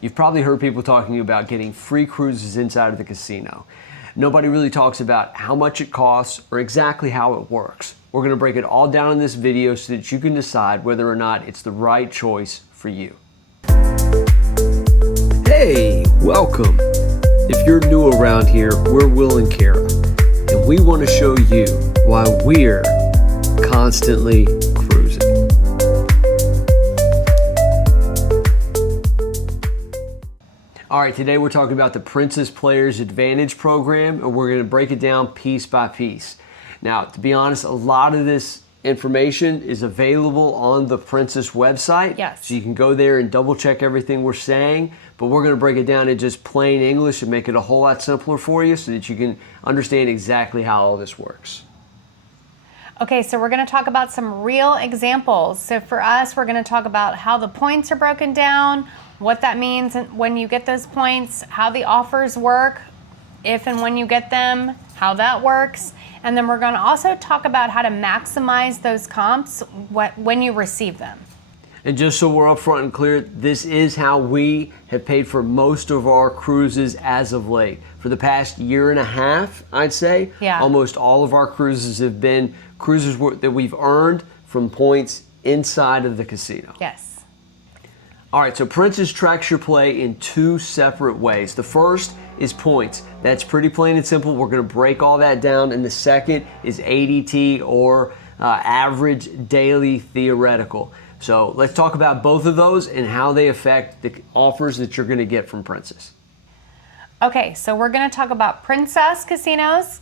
You've probably heard people talking about getting free cruises inside of the casino. Nobody really talks about how much it costs or exactly how it works. We're going to break it all down in this video so that you can decide whether or not it's the right choice for you. Hey, welcome. If you're new around here, we're Will and Kara, and we want to show you why we're constantly cruising. All right, today we're talking about the Princess Players Advantage program, and we're going to break it down piece by piece. Now, to be honest, a lot of this information is available on the Princess website. Yes. So you can go there and double check everything we're saying, but we're going to break it down in just plain English and make it a whole lot simpler for you so that you can understand exactly how all this works. Okay, so we're going to talk about some real examples. So for us, we're going to talk about how the points are broken down, what that means when you get those points, how the offers work, if and when you get them, how that works. And then we're going to also talk about how to maximize those comps when you receive them. And just so we're upfront and clear, this is how we have paid for most of our cruises as of late. For the past year and a half, I'd say, almost all of our cruises have been cruises that we've earned from points inside of the casino. Yes. All right, so Princess tracks your play in two separate ways. The first is points. That's pretty plain and simple. We're going to break all that down. And the second is ADT, or average daily theoretical. So let's talk about both of those and how they affect the offers that you're going to get from Princess. Okay, so we're going to talk about Princess casinos.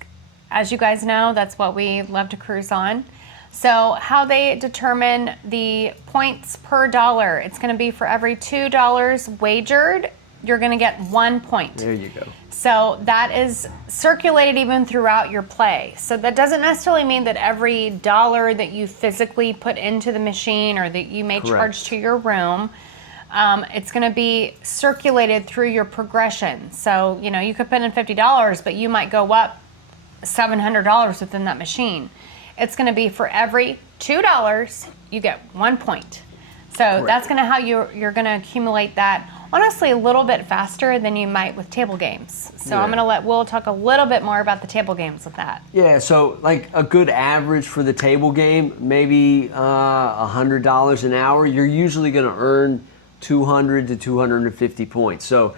As you guys know, that's what we love to cruise on. So how they determine the points per dollar. It's going to be for every $2 wagered, you're going to get 1 point. There you go. So that is circulated even throughout your play. So that doesn't necessarily mean that every dollar that you physically put into the machine or that you may charge to your room, it's going to be circulated through your progression. So, you know, you could put in $50, but you might go up $700 within that machine. It's going to be for every $2, you get 1 point. So that's going to how you're going to accumulate that, honestly, a little bit faster than you might with table games. So I'm going to let Will talk a little bit more about the table games with that. Yeah, so like a good average for the table game, maybe $100 an hour. You're usually going to earn 200 to 250 points. So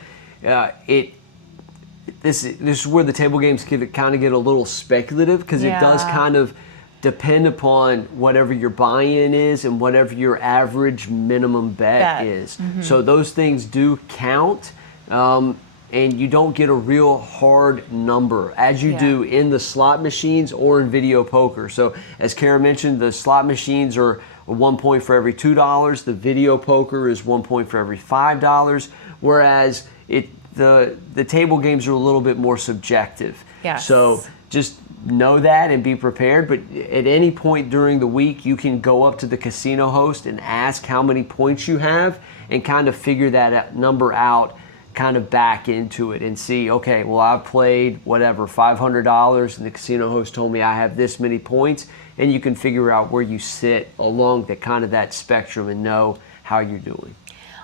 this is where the table games kind of get a little speculative, because it does kind of depend upon whatever your buy-in is and whatever your average minimum bet is. Mm-hmm. So those things do count, and you don't get a real hard number as you do in the slot machines or in video poker. So as Kara mentioned, the slot machines are 1 point for every $2. The video poker is 1 point for every $5, whereas the table games are a little bit more subjective. Yes. So just know that and be prepared, but at any point during the week you can go up to the casino host and ask how many points you have and kind of figure that number out, kind of back into it and see, okay, well, I've played whatever $500 and the casino host told me I have this many points, and you can figure out where you sit along the kind of that spectrum and know how you're doing.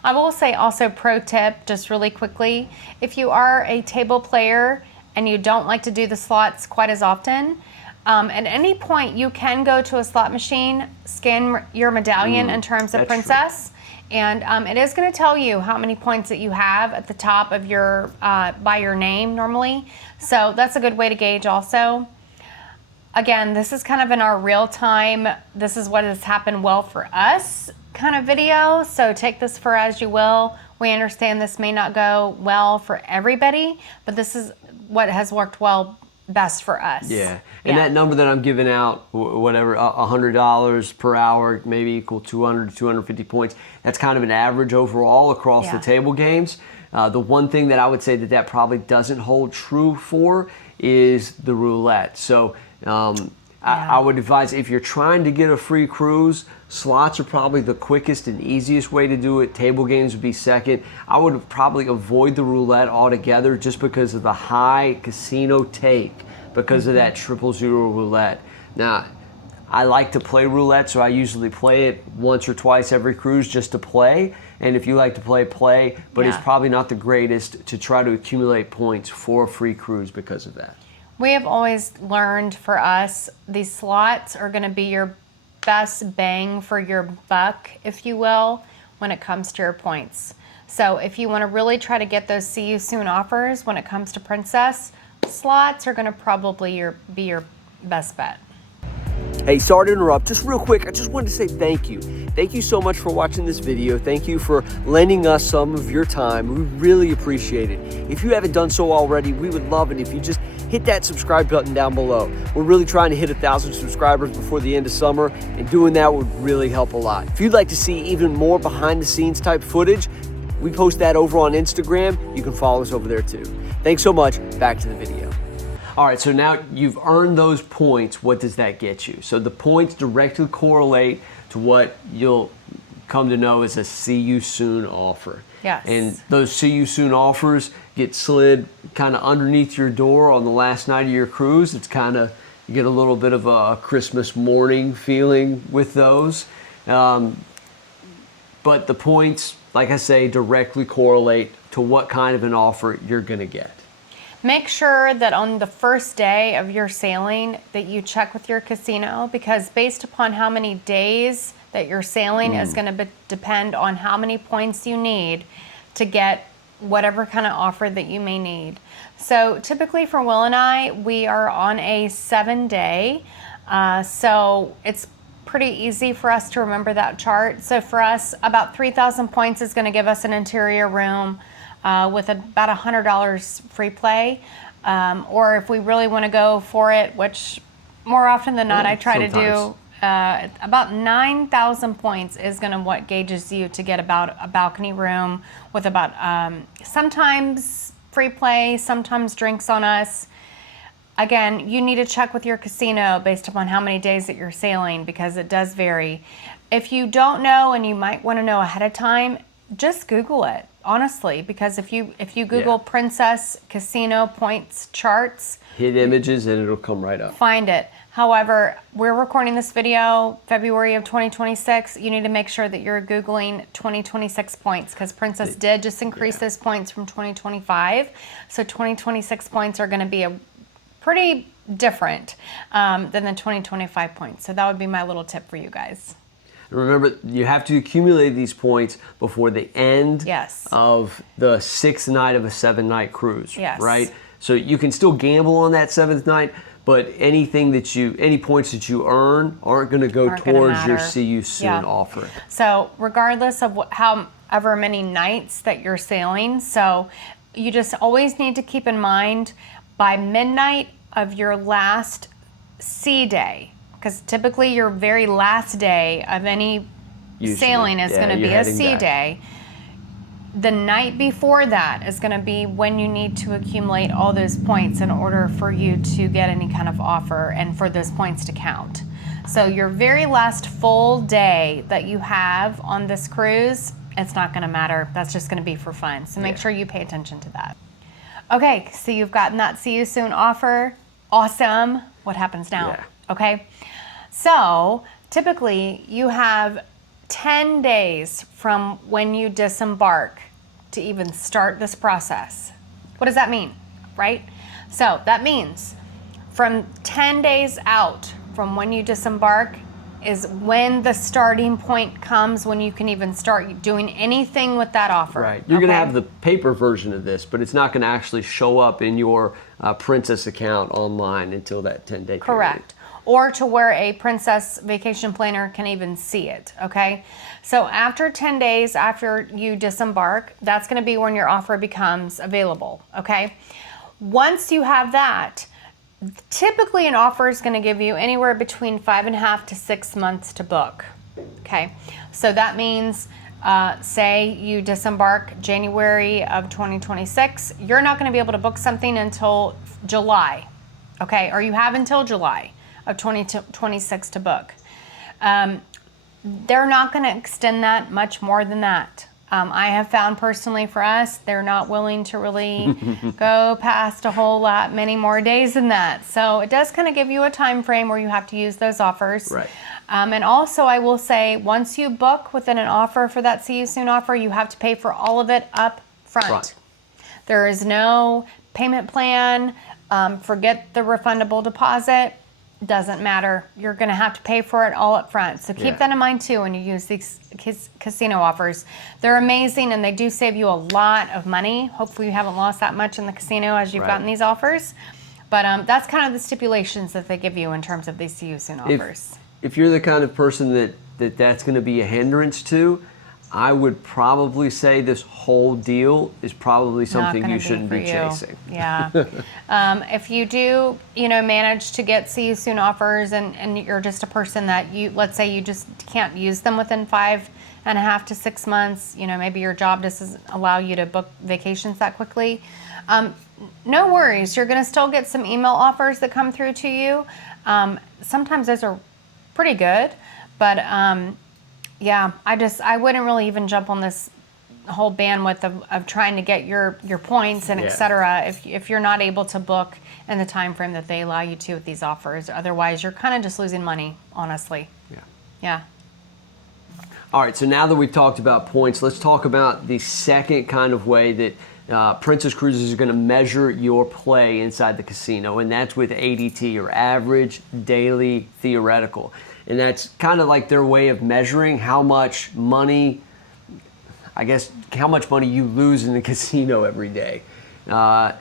I will say also, pro tip, just really quickly, if you are a table player and you don't like to do the slots quite as often, at any point you can go to a slot machine, scan your medallion in terms of Princess, and it is going to tell you how many points that you have at the top of your, by your name normally. So that's a good way to gauge also. Again, this is kind of in our real time, this is what has happened well for us kind of video, so take this for as you will. We understand this may not go well for everybody, but this is what has worked well best for us. Yeah, and that number that I'm giving out, whatever, $100 per hour, maybe equal 200 to 250 points, that's kind of an average overall across the table games. The one thing that I would say that probably doesn't hold true for is the roulette. So I would advise, if you're trying to get a free cruise, slots are probably the quickest and easiest way to do it. Table games would be second. I would probably avoid the roulette altogether just because of the high casino take, because of that 000 roulette. Now, I like to play roulette, so I usually play it once or twice every cruise just to play. And if you like to play, play. But it's probably not the greatest to try to accumulate points for a free cruise because of that. We have always learned for us, these slots are going to be your best bang for your buck, if you will, when it comes to your points. So if you want to really try to get those see you soon offers when it comes to Princess, slots are going to probably be your best bet. Hey, sorry to interrupt. Just real quick, I just wanted to say thank you. Thank you so much for watching this video. Thank you for lending us some of your time. We really appreciate it. If you haven't done so already, we would love it if you just hit that subscribe button down below. We're really trying to hit 1,000 subscribers before the end of summer, and doing that would really help a lot. If you'd like to see even more behind the scenes type footage, we post that over on Instagram. You can follow us over there too. Thanks so much. Back to the video. All right, so now you've earned those points. What does that get you? So the points directly correlate to what you'll come to know as a see you soon offer. Yes. And those see you soon offers get slid kind of underneath your door on the last night of your cruise. It's kind of, you get a little bit of a Christmas morning feeling with those. But the points, like I say, directly correlate to what kind of an offer you're going to get. Make sure that on the first day of your sailing that you check with your casino, because based upon how many days that you're sailing is going to depend on how many points you need to get whatever kind of offer that you may need. So typically for Will and I, we are on a 7-day. So it's pretty easy for us to remember that chart. So for us, about 3,000 points is going to give us an interior room with about $100 free play. Or if we really want to go for it, which more often than not I try to do, about 9,000 points is going to what gauges you to get about a balcony room with about sometimes free play, sometimes drinks on us. Again, you need to check with your casino based upon how many days that you're sailing, because it does vary. If you don't know and you might want to know ahead of time, just Google it, honestly, because if you Google Princess Casino points charts, hit images and it'll come right up. Find it. However, we're recording this video February of 2026. You need to make sure that you're Googling 2026 points, because Princess did just increase those points from 2025. So 2026 points are going to be a pretty different than the 2025 points. So that would be my little tip for you guys. Remember, you have to accumulate these points before the end of the 6th night of a 7-night cruise, right? So you can still gamble on that 7th night, but any points that you earn aren't going to go towards your see you soon offer. So regardless of however many nights that you're sailing, so you just always need to keep in mind by midnight of your last sea day, because typically your very last day of any sailing is going to be a sea day. The night before that is going to be when you need to accumulate all those points in order for you to get any kind of offer and for those points to count. So your very last full day that you have on this cruise, it's not going to matter. That's just going to be for fun. So make sure you pay attention to that. Okay, so you've gotten that see you soon offer. Awesome. What happens now? Okay. So typically you have 10 days from when you disembark to even start this process. What does that mean, right? So that means from 10 days out from when you disembark is when the starting point comes, when you can even start doing anything with that offer. Right. You're going to have the paper version of this, but it's not going to actually show up in your Princess account online until that 10-day period. Correct. Or to where a Princess vacation planner can even see it, okay? So after 10 days after you disembark, that's going to be when your offer becomes available, okay? Once you have that, typically an offer is going to give you anywhere between 5.5 to 6 months to book, okay? So that means, say you disembark January of 2026, you're not going to be able to book something until July, okay? Or you have until July of 2026 to book. They're not going to extend that much more than that. I have found personally for us, they're not willing to really go past a whole lot many more days than that. So it does kind of give you a time frame where you have to use those offers. Right. And also I will say, once you book within an offer for that See You Soon offer, you have to pay for all of it up front. There is no payment plan. Forget the refundable deposit. Doesn't matter. You're going to have to pay for it all up front. So keep that in mind too when you use these casino offers. They're amazing and they do save you a lot of money. Hopefully you haven't lost that much in the casino as you've gotten these offers. But that's kind of the stipulations that they give you in terms of these See You Soon offers. If you're the kind of person that's going to be a hindrance to, I would probably say this whole deal is probably something you shouldn't be chasing. Yeah. If you do, manage to get See You Soon offers and you're just a person that let's say you just can't use them within 5.5 to 6 months, maybe your job doesn't allow you to book vacations that quickly. No worries. You're going to still get some email offers that come through to you. Sometimes those are pretty good, but yeah, I wouldn't really even jump on this whole bandwidth of trying to get your points and et cetera if you're not able to book in the time frame that they allow you to with these offers. Otherwise, you're kind of just losing money, honestly. Yeah. All right, so now that we've talked about points, let's talk about the second kind of way that Princess Cruises is going to measure your play inside the casino, and that's with ADT, or average daily theoretical. And that's kind of like their way of measuring how much money you lose in the casino every day. There's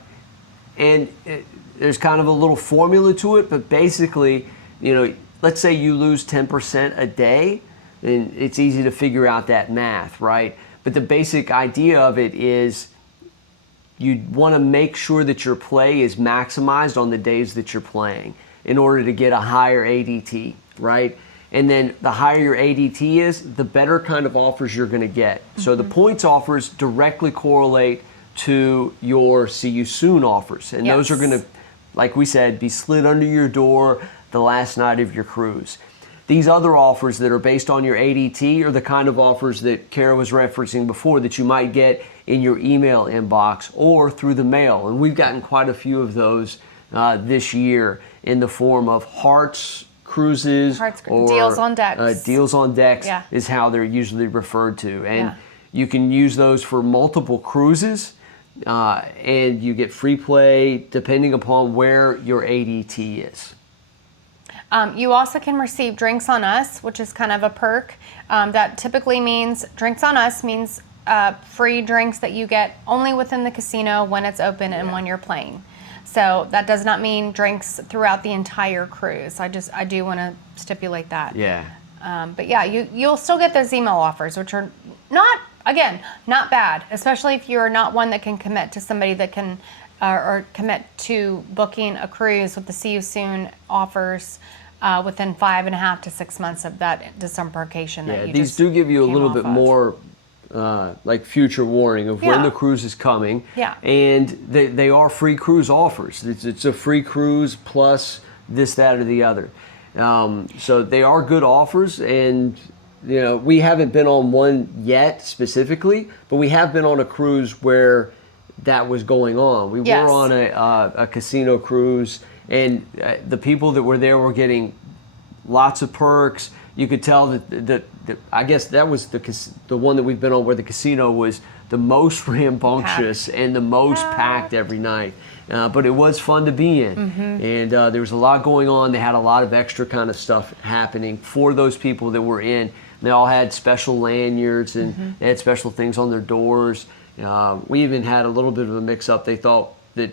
kind of a little formula to it, but basically, let's say you lose 10% a day, and it's easy to figure out that math, right? But the basic idea of it is you want to make sure that your play is maximized on the days that you're playing in order to get a higher ADT, right? And then the higher your ADT is, the better kind of offers you're going to get. So the points offers directly correlate to your See You Soon offers. And those are going to, like we said, be slid under your door the last night of your cruise. These other offers that are based on your ADT are the kind of offers that Kara was referencing before that you might get in your email inbox or through the mail. And we've gotten quite a few of those this year in the form of Hearts Cruises or deals on decks. Deals on decks is how they're usually referred to. And you can use those for multiple cruises and you get free play depending upon where your ADT is. You also can receive drinks on us, which is kind of a perk. That typically means drinks on us means free drinks that you get only within the casino when it's open and when you're playing. So that does not mean drinks throughout the entire cruise. I do want to stipulate that. Yeah. But yeah, you'll still get those email offers, which are not bad, especially if you're not one that can commit to somebody that can or commit to booking a cruise with the See You Soon offers within 5.5 to 6 months of that disembarkation. Yeah, these do give you a little bit more like future warning of when the cruise is coming. Yeah. And they are free cruise offers. It's a free cruise plus this, that, or the other. So they are good offers, and we haven't been on one yet specifically, but we have been on a cruise where that was going on. We were on a casino cruise, and the people that were there were getting lots of perks. You could tell that I guess that was the one that we've been on where the casino was the most rambunctious and the most packed every night. But it was fun to be in. And there was a lot going on. They had a lot of extra kind of stuff happening for those people that were in. They all had special lanyards and they had special things on their doors. We even had a little bit of a mix-up. They thought that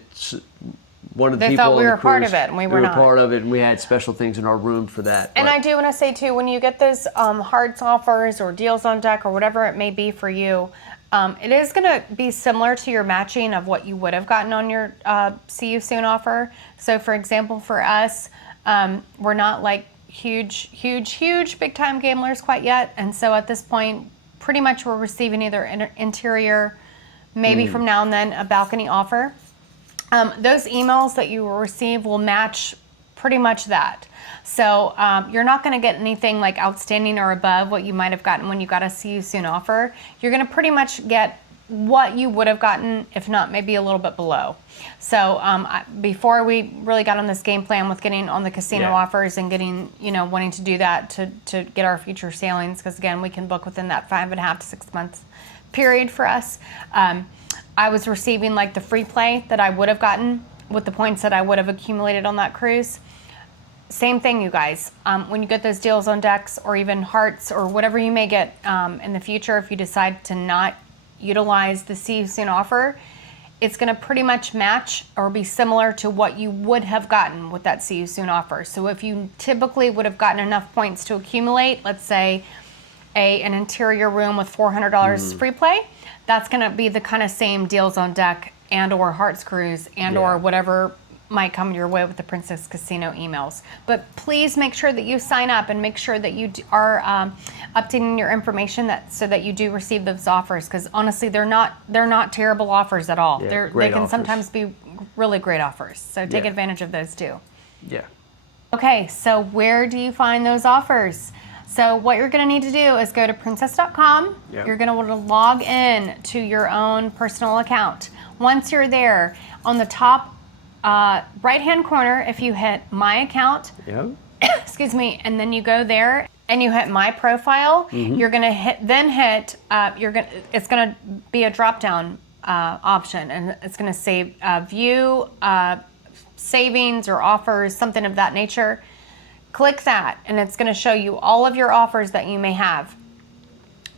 one of the people on the cruise, part of it, and we were not. Part of it, and we had special things in our room for that. And I do want to say too, when you get those Hearts offers or deals on deck or whatever it may be for you, it is going to be similar to your matching of what you would have gotten on your See You Soon offer. So, for example, for us, we're not like huge big time gamblers quite yet, and so at this point, pretty much we're receiving either interior, maybe from now and then a balcony offer. Those emails that you will receive will match pretty much that. So you're not going to get anything like outstanding or above what you might have gotten when you got a see you soon offer. You're going to pretty much get what you would have gotten, if not maybe a little bit below. So before we really got on this game plan with getting on the casino offers and getting, wanting to do that to get our future sailings, because again, we can book within that 5.5 to 6 months period for us. I was receiving like the free play that I would have gotten with the points that I would have accumulated on that cruise. Same thing, you guys. When you get those deals on decks or even hearts or whatever you may get in the future, if you decide to not utilize the see you soon offer, it's going to pretty much match or be similar to what you would have gotten with that see you soon offer. So if you typically would have gotten enough points to accumulate, let's say an interior room with $400 free play, that's going to be the kind of same deals on deck and or Hearts Cruise and or whatever might come your way with the Princess Casino emails. But please make sure that you sign up and make sure that you are updating your information so that you do receive those offers, because honestly they're not terrible offers at all. They can sometimes be really great offers. So take advantage of those too. Yeah. Okay, so where do you find those offers? So what you're going to need to do is go to princess.com. You're going to want to log in to your own personal account. Once you're there, on the top right-hand corner, if you hit My Account, excuse me, and then you go there and you hit My Profile, you're going to it's going to be a drop-down option, and it's going to say View Savings or Offers, something of that nature. Click that, and it's going to show you all of your offers that you may have.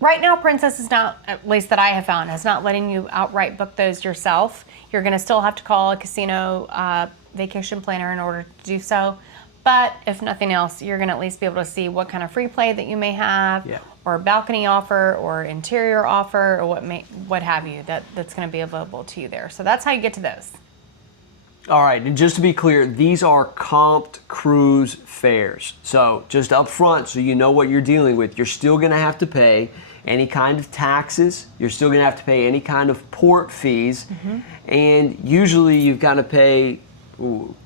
Right now, Princess is not, at least that I have found, is not letting you outright book those yourself. You're going to still have to call a casino vacation planner in order to do so. But if nothing else, you're going to at least be able to see what kind of free play that you may have, or a balcony offer, or interior offer, or what have you that's going to be available to you there. So that's how you get to those. All right, and just to be clear, these are comped cruise fares. So just up front, so you know what you're dealing with, you're still going to have to pay any kind of taxes. You're still going to have to pay any kind of port fees. And usually you've got to pay,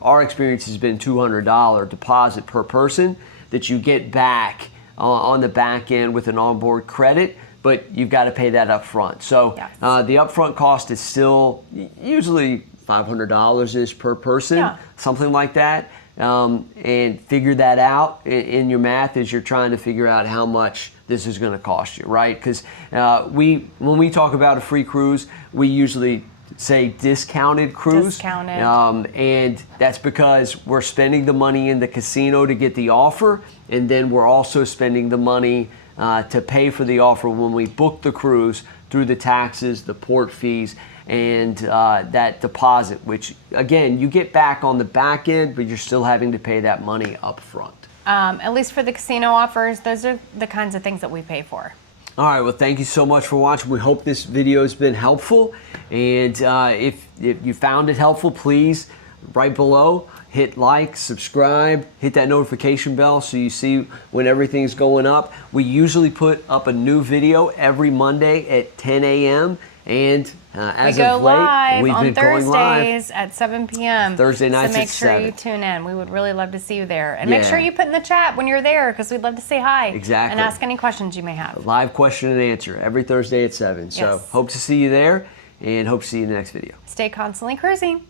our experience has been $200 deposit per person that you get back on the back end with an onboard credit, but you've got to pay that up front. So the upfront cost is still usually $500-ish per person, something like that. And figure that out in your math as you're trying to figure out how much this is going to cost you, right? Because when we talk about a free cruise, we usually say discounted cruise. And that's because we're spending the money in the casino to get the offer, and then we're also spending the money to pay for the offer when we book the cruise through the taxes, the port fees, and that deposit, which again, you get back on the back end, but you're still having to pay that money up front. At least for the casino offers, those are the kinds of things that we pay for. All right, well, thank you so much for watching. We hope this video has been helpful. And if you found it helpful, please, right below, hit like, subscribe, hit that notification bell so you see when everything's going up. We usually put up a new video every Monday at 10 a.m. And as of late, we've been going live on Thursdays at 7 p.m. Thursday nights so at make sure 7. you tune in. We would really love to see you there. And make sure you put in the chat when you're there, because we'd love to say hi. Exactly. And ask any questions you may have. A live question and answer every Thursday at 7. So hope to see you there, and hope to see you in the next video. Stay constantly cruising.